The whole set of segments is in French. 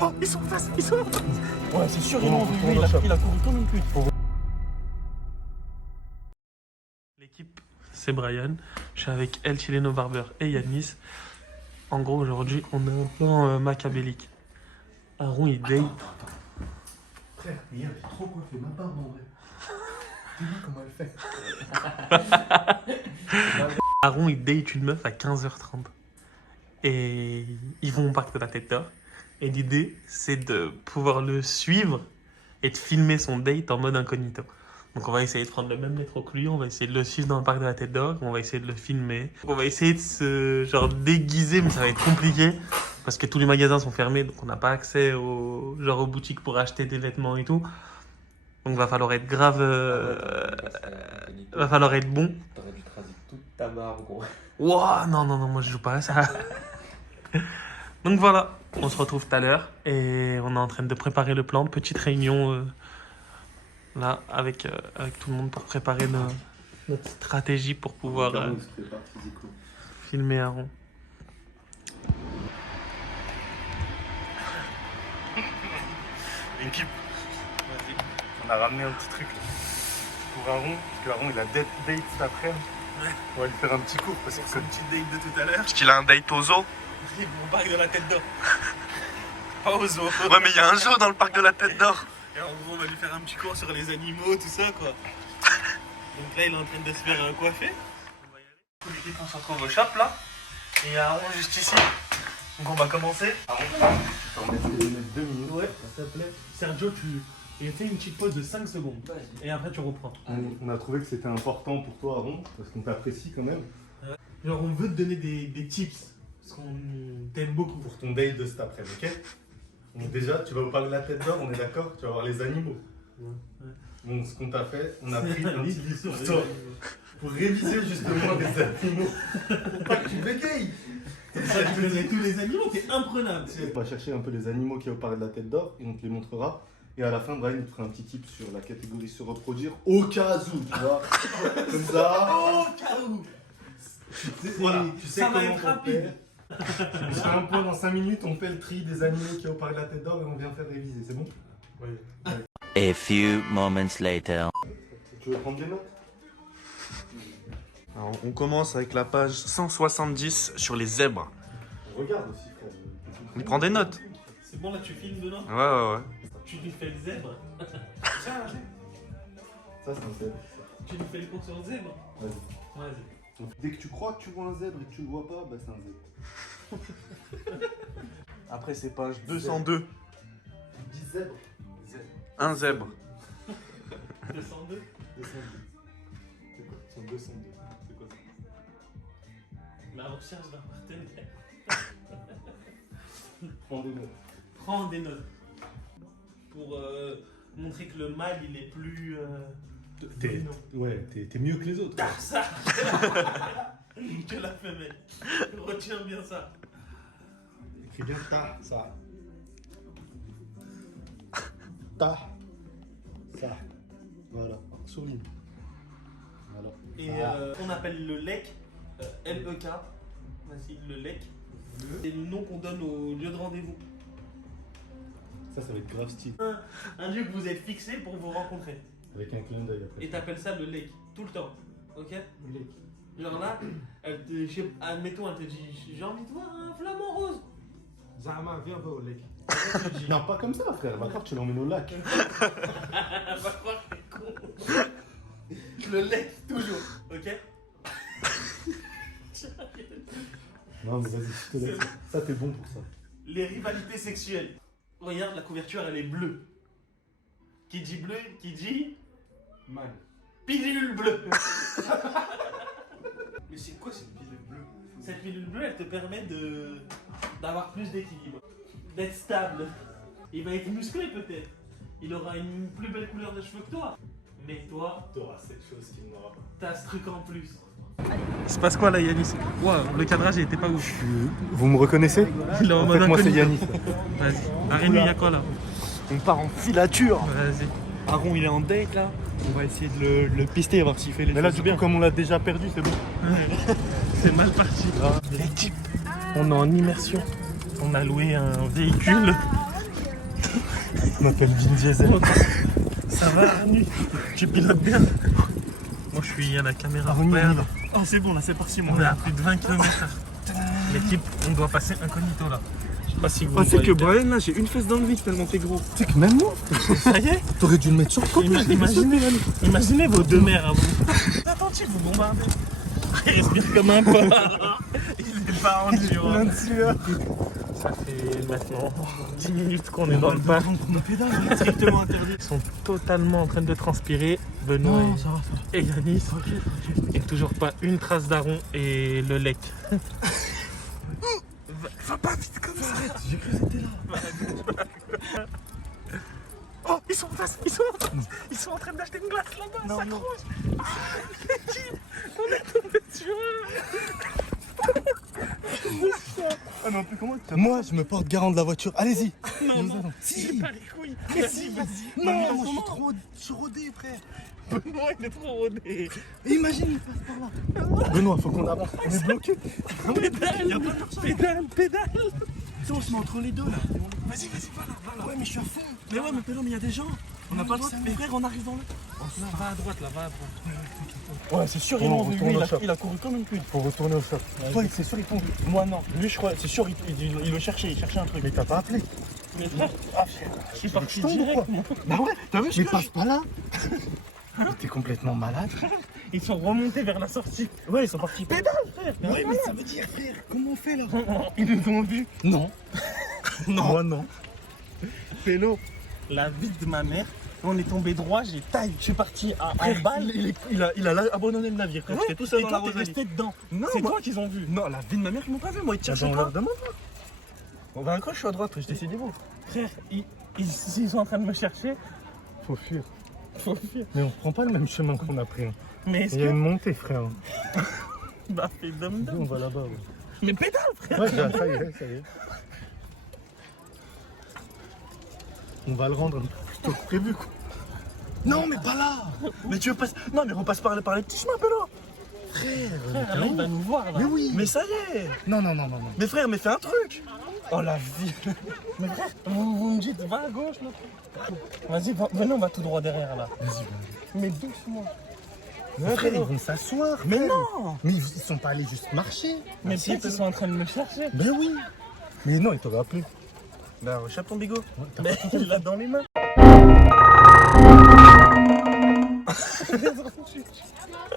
Oh, ils sont en face, ils sont en face. Ouais, c'est sûr, ils Bon, l'ont vu, il a couru comme une pute. L'équipe, c'est Brian. Je suis avec El Chileno Barber et Yanis. En gros, aujourd'hui, on a un plan macabélique. Aaron, il date. Frère, hier j'ai trop coiffé ma barbe en vrai. Dis-moi comment elle fait. Aaron, il date une meuf à 15h30. Et ils vont au parc de la Tête d'Or. Et l'idée, c'est de pouvoir le suivre et de filmer son date en mode incognito. Donc on va essayer de prendre le même métro que lui, on va essayer de le suivre dans le parc de la Tête d'Or, on va essayer de le filmer. On va essayer de se genre déguiser, mais ça va être compliqué parce que tous les magasins sont fermés, donc on n'a pas accès aux boutiques pour acheter des vêtements et tout. Donc va falloir être grave, va falloir être bon. T'aurais dû te raser toute ta barbe, gros. Ouah, non, moi je joue pas à ça. Donc voilà, on se retrouve tout à l'heure et on est en train de préparer le plan. Petite réunion là avec tout le monde pour préparer notre stratégie pour pouvoir filmer Aaron. L'équipe, on a ramené un petit truc là, pour Aaron, parce qu'Aaron il a date cet après-midi. Ouais. On va lui faire un petit cours parce que C'est une petite date de tout à l'heure. Parce qu'il a un date au zoo. Ils vont au parc de la Tête d'Or. Pas au zoo. Ouais, mais il y a un zoo dans le parc de la Tête d'Or. Et en gros, on va lui faire un petit cours sur les animaux, tout ça quoi. Donc là, il est en train de se faire coiffer. On va y aller. Toute l'équipe, on se retrouve au shop là. Et il y a Aaron juste ici. Donc on va commencer. Aaron, tu peux en mettre 2 minutes. Ouais, s'il te plaît. Sergio, il fait une petite pause de 5 secondes. Et après, tu reprends. On a trouvé que c'était important pour toi, Aaron, parce qu'on t'apprécie quand même. Genre, on veut te donner des tips. Parce qu'on t'aime beaucoup. Pour ton date de cet après-midi, ok? Donc déjà, tu vas au parc de la Tête d'Or, on est d'accord? Tu vas voir les animaux. Ouais. Donc ce qu'on t'a fait, on a pris un Oui, petit bien sûr, pour toi. Pour réviser justement les animaux. Faut pas que tu bégayes. Ça, tu connais tous les animaux, t'es imprenable. On va chercher un peu les animaux qui y a au parc de la Tête d'Or et on te les montrera. Et à la fin, Brian, il te fera un petit tip sur la catégorie se reproduire au cas où, tu vois. Comme ça. Oh, cas où. Voilà, tu sais Ça va comment être on rapide. fait. On se fait un point dans 5 minutes, on fait le tri des animaux qui y a au parc de la Tête d'Or et on vient faire réviser, c'est bon? Oui. A few moments later. Tu veux prendre des notes? Alors, on commence avec la page 170 sur les zèbres. Regarde aussi, frère. On prend des notes. C'est bon, là, tu filmes dedans. Ouais. Tu lui fais le zèbre. Ça, c'est un zèbre. Tu lui fais le cours sur le zèbre. Vas-y. Vas-y. Dès que tu crois que tu vois un zèbre et que tu le vois pas, bah c'est un zèbre. Après, c'est page 202. 10 zèbres. Un zèbre. 202. 202. C'est quoi? Sur 202. C'est quoi ça? La recherche d'un partenaire. Prends des notes. Prends des notes. Pour montrer que le mâle, il est plus... T'es mieux que les autres. Ah, ça que la femelle. Retiens bien ça. Écris bien ta, ça. Ta. Ça. Voilà. Souris. Voilà. Et on appelle le lek, L-E-K. Vas-y, le lek. C'est le nom qu'on donne au lieu de rendez-vous. Ça va être grave style. Un lieu que vous êtes fixé pour vous rencontrer. Avec un clin d'œil après. Et t'appelles ça le lek, tout le temps. Ok? Le lek. Genre là, admettons, elle te dit j'ai envie de voir un flamant rose. Zama, viens, va au lake. Non, pas comme ça, frère. Va croire que tu l'emmènes au lac. Va croire que t'es con. Le lek, toujours. Ok? Non, mais vas-y, je te laisse. Ça, t'es bon pour ça. Les rivalités sexuelles. Regarde, la couverture, elle est bleue. Qui dit bleu, qui dit Man. pilule bleue. Mais c'est quoi cette pilule bleue? Cette pilule bleue, elle te permet d'avoir plus d'équilibre, d'être stable. Il va être musclé peut-être. Il aura une plus belle couleur de cheveux que toi. Mais toi, T'auras cette chose qu'il n'aura pas. t'as ce truc en plus. Il se passe quoi là, Yanis? Wow, le cadrage il était pas ouf. Vous me reconnaissez? Il est en En mode fait, moi, c'est incognito. Yanis. Vas-y. Arrête, il y a quoi là? On part en filature. Vas-y. Aaron, il est en date là. On va essayer de le pister, voir s'il fait les Mais là, choses du bien. coup, comme on l'a déjà perdu, c'est bon. C'est mal parti. L'équipe, on est en immersion. On a loué un véhicule Je m'appelle Vin Diesel. Ça va, Rani? Tu pilotes bien? Moi, je suis à la caméra. On y va. Regarde, Oh, c'est bon, là, c'est parti, mon on est à gars. plus de 20 km/h. L'équipe, on doit passer incognito là. Je sais pas si vous Oh, tu sais voyez que bien. Brian, là, j'ai une fesse dans le vide tellement t'es gros. Tu sais que même moi, Ça y est? t'aurais dû le mettre sur le côté. Imaginez vos deux mères à vous. Attentif, vous bombardez. Il respire comme un porc. Il est pas endurant. Ça fait maintenant 10 minutes qu'on est dans le parc. Mon pédale, c'est strictement interdit. Ils sont totalement en train de transpirer. Benoît Non, ça va, ça va. et Yanis. Et toujours pas une trace d'Aaron et le lec. Va pas vite comme ça. J'ai cru que c'était là. Oh, ils sont en face, ils sont en train d'acheter une glace là-bas. Non, ça non. croche. On est tombé sur eux. Ah, mais en plus, comment tu Moi, je me porte garant de la voiture. Allez-y. Non, non, Si. j'ai pas les couilles. Mais si, vas-y. Non, mais moi, je comment je suis rodé, frère. Benoît, il est trop rodé. Imagine, il passe par là. Benoît, faut qu'on avance. On est bloqué. Pédale. C'est bon, je mets entre les deux, là. Vas-y, voilà. Ouais, mais je suis à fond. Mais ouais, mais Pélo, mais il y a des gens. On n'a pas le droit. Mais frère, on arrive dans le. Va à droite, là, va à droite. Ouais, c'est sûr, ils l'ont vu, lui, il a couru comme une pute. Faut retourner au shop. Toi, c'est sûr, ils t'ont vu. Moi, non. Lui, je crois, c'est sûr, il le cherchait, il cherchait un truc. Mais t'as pas appelé. Mais frère, je suis parti Je tombe ou direct, quoi moi. Bah ouais, t'as vu, Mais passe pas là. Mais t'es complètement malade. Ils sont remontés vers la sortie. Ouais, ils sont partis. Pédale, frère. Ouais, mais ça veut dire, frère, comment on fait là? Ils nous ont vus. Non. Moi, non. Pélo, la vie de ma mère. On est tombé droit, j'ai taille. Je suis parti à en balle. Il a abandonné le navire quand j'étais tout seul Et dans la toi, t'es Rosalie. resté dedans. Non, C'est moi- toi qu'ils ont vu. Non, la vie de ma mère, ils m'ont pas vu. Moi, ils te cherchaient On toi. leur demande. On va à gauche, je suis à droite. Je t'ai dit vous. Frère, ils sont en train de me chercher. Faut fuir. Faut fuir. Mais on prend pas le même chemin qu'on a pris. Hein. Mais est-ce Il y a que. une montée, frère. Bah, fais dum On va là-bas. Ouais, Mais pédale, frère. ouais ça y est, ça y est. On va le rendre un peu plus tôt que prévu, quoi. Non, mais pas là. Mais tu veux passer. Non, mais repasse par les petits chemins, Pélo. Frère, là, il va nous voir, là. Mais oui. Mais ça y est. Non. Mais frère, mais fais un truc. Oh la vie. Mais frère, vous me dites, va à gauche, là. Vas-y, venez, on va tout droit derrière, là. Mais doucement. Mais frère, ils vont s'asseoir. Mais frère. non. Mais ils sont pas allés juste marcher. Mais si, peut-être ils sont en train de me chercher. Ben oui. Mais non, ils t'auraient appelé. Bah, rechappe ton bigot. Mais il l'a dans les mains.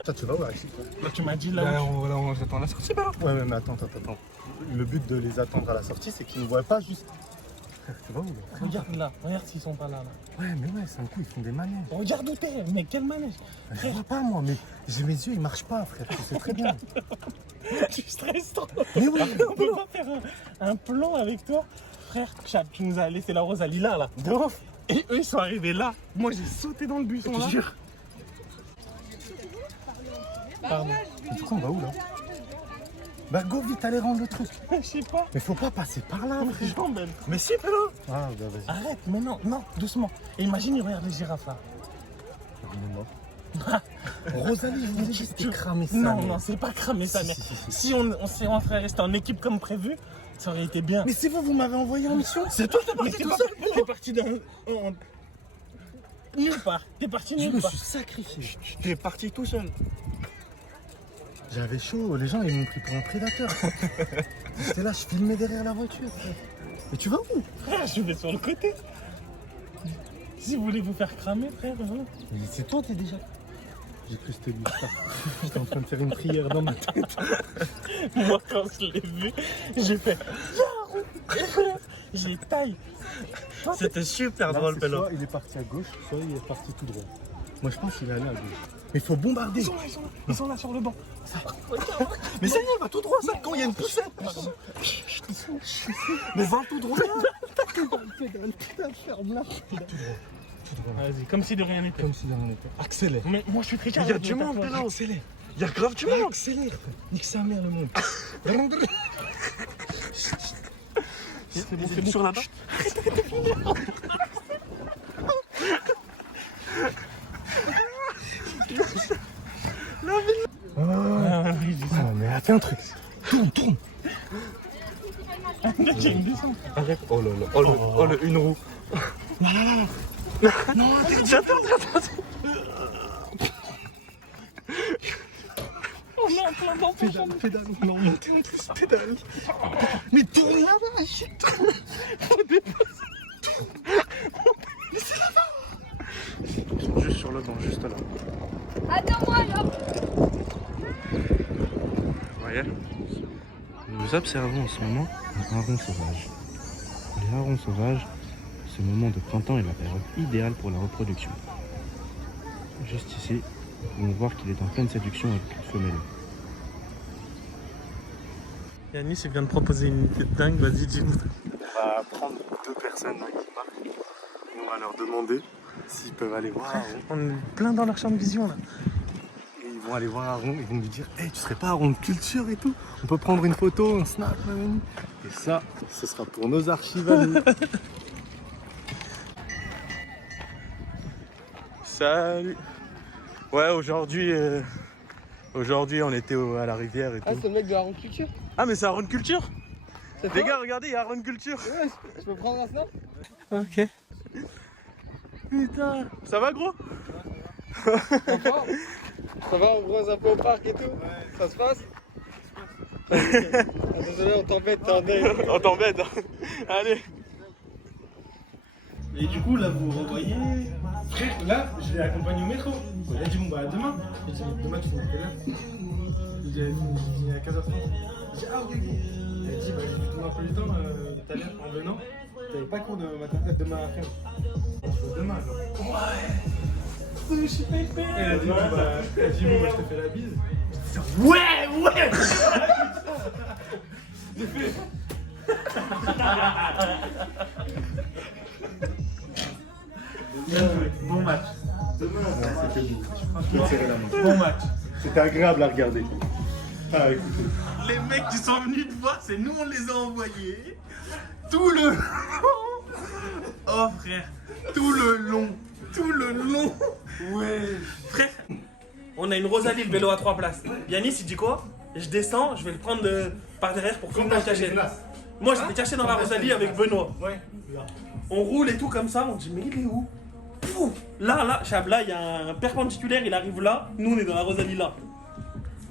Toi, tu vas où, Alexis? Bah, tu m'as dit là Bah, où on attend la sortie, Pélo. Ouais, mais attends. Le but de les attendre à la sortie, c'est qu'ils ne voient pas juste. Frère, tu vas où, là? Regarde là, regarde s'ils sont pas là. Ouais, mais ouais, c'est un coup, ils font des manèges. Regarde où t'es, mais quel manège. Je vois pas, moi, mais j'ai mes yeux, ils marchent pas, frère. Tu sais très bien. Tu stresses trop. Mais oui. On peut pas faire un plan avec toi. Frère, Chad, tu nous as laissé la Rosalie là. De ouf. Et eux, ils sont arrivés là. Moi, j'ai sauté dans le buisson là. jure. Pardon. Du coup, on va où, là? Bah, go vite, allez rendre le truc. Je sais pas. Mais faut pas passer par là, frère. Jambes, elle. Mais si, Pélo. Ah, bah, vas-y. Arrête, mais non, doucement. Et imagine, il regarde les girafes là. On est mort. Rosalie, je voulais juste cramer ça. Non, c'est pas cramé ça, mais si on serait resté en équipe comme prévu, ça aurait été bien. Mais c'est vous m'avez envoyé en mission. C'est toi, t'es Mais parti tout seul. t'es parti d'un. Nulle part. T'es parti Je nulle me part. suis sacrifié. T'es parti tout seul. J'avais chaud, les gens ils m'ont pris pour un prédateur. J'étais là, je filmais derrière la voiture. Mais tu vas où? Frère, je vais sur le côté. Si vous voulez vous faire cramer, frère, hein. Mais c'est toi, t'es déjà. J'ai cru que c'était lui. J'étais en train de faire une prière dans ma tête. Moi, quand je l'ai vu, j'ai fait. J'ai taille. C'était super drôle, Pélo. Soit il est parti à gauche, soit il est parti tout droit. Moi je pense qu'il est allé à gauche. Mais il faut bombarder. Ils sont là sur le banc. Mais ça y est, va tout droit, ça. Quand il y a une poussette. Mais va tout droit. Vas-y, comme si de rien n'était. Comme si de rien n'était. Accélère. Mais moi, je suis très Il y a calme, du mais monde, toi, Pélo. Accélère. Il y a grave du monde. Accélère. Nique sa mère, le monde. C'est bon, c'est bon. Sur là-bas. Ah, oui, j'ai ça. Ah, mais fais un truc. Tourne. J'ai une descente. Arrête. Oh là là. Oh le une roue. Non, interdit. Oh non, plein d'enfants. Pédale. Non, montez en plus, pédale. Mais tourne là-bas, shit. Laissez là-bas. Ils sont juste sur le banc, juste là. Attends-moi là. Vous voyez? Nous observons en ce moment un hareng sauvage. Les harengs sauvages, ce moment de printemps est la période idéale pour la reproduction. Juste ici, nous pouvons voir qu'il est en pleine séduction avec une femelle. Yanis, il vient de proposer une idée de dingue, vas-y, dis-nous. On va prendre 2 personnes là, qui partent. Et on va leur demander s'ils peuvent aller voir Aaron. On est plein dans leur champ de vision là. Et ils vont aller voir Aaron, ils vont lui dire hey, tu serais pas Aaron de culture et tout? On peut prendre une photo, un snap, nanani. Et ça, ce sera pour nos archives à nous. Salut. Ouais, aujourd'hui on était à la rivière et tout. Ah, c'est le mec de la culture. Ah, mais c'est Aaron Culture. C'est Les toi gars, regardez, il y a Aaron Culture. Ouais, je peux prendre un snap? Ok. Putain, ça va gros? Ça va, on bronze un peu au parc et tout? Ça se passe? Ah, désolé, on t'embête, t'es en deuil. On t'embête. Hein. Allez. Et du coup, là, vous revoyez. Frère, là, je l'ai accompagné au métro. Il a dit, bon, bah, demain. J'ai dit, demain, tu viens à quelle heure? Il a dit, à 15h30. J'ai dit, ah, ok, ok. Il a dit, bah, j'ai tout un peu le temps tout à l'heure en venant. T'avais pas cours demain à 15h. Demain, genre. Ouais! Je suis pépé! Elle a dit, bon, bah, je te fais la bise. Ouais! J'ai fait. Bon match. C'était beau. Je peux tirer la main. Bon match. C'était agréable à regarder. Ah, écoutez. Les mecs qui sont venus te voir, c'est nous, on les a envoyés. Tout le long. Oh frère, tout le long. Ouais. Frère, on a une Rosalie, le vélo à 3 places. Yanis, il dit quoi? Je descends, je vais le prendre par derrière pour filmer en cachette. Moi, j'étais caché dans la Rosalie avec Benoît. Ouais. On roule et tout comme ça, on dit mais il est où? Pouf, là, Chabla, il y a un perpendiculaire, il arrive là, nous on est dans la Rosalie là.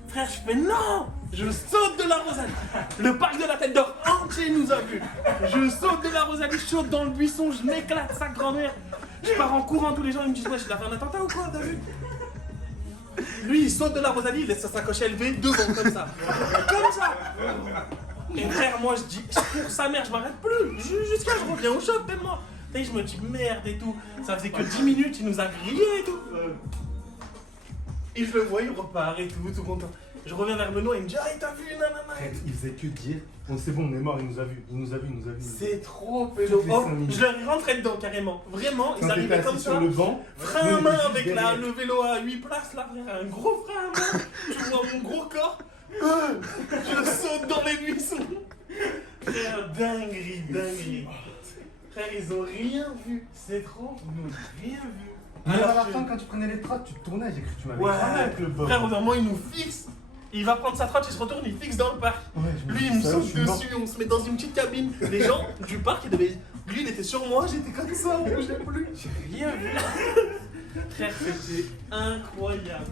Frère, je fais non! Je saute de la Rosalie. Le parc de la Tête d'Or entier nous a vus. Je saute de la Rosalie, je saute dans le buisson, je m'éclate sa grand-mère. Je pars en courant, tous les gens ils me disent ouais, il a fait un attentat ou quoi, t'as vu? Lui il saute de la Rosalie, il laisse sa sacoche élevée devant comme ça. Comme ça. Et frère, moi je dis, pour sa mère, je m'arrête plus. Jusqu'à je reviens au choc tellement. Et je me dis merde et tout. Ça faisait que 10 minutes, il nous a grillé et tout. Et je le vois, il repart et tout content. Je reviens vers Benoît, il me dit ah, il t'a vu, nanana. Il faisait que dire bon, c'est bon, on est mort, il nous a vus. C'est trop pédo. Oh, je leur ai rentré dedans carrément. Vraiment, ils arrivaient comme ça. Sur le banc, Frein à main avec le vélo à 8 places là, frère. Un gros frein à main. Tu vois mon gros corps. Je saute dans les buissons. Frère, dinguerie. Frère, ils ont rien vu. C'est trop. Ils n'ont rien vu. Alors à la fin, quand tu prenais les trottes, tu te tournais, j'ai cru que tu m'avais Ouais, cramé avec le bord. frère, au bout d'un moment, il nous fixe. Il va prendre sa trotte, il se retourne, il fixe dans le parc. Ouais, je Lui, il me ça, saute je suis mort. dessus, on se met dans une petite cabine. Les gens du parc, ils devaient. Lui, il était sur moi, j'étais comme ça, on bougeait plus. J'ai rien vu. Frère, c'était incroyable.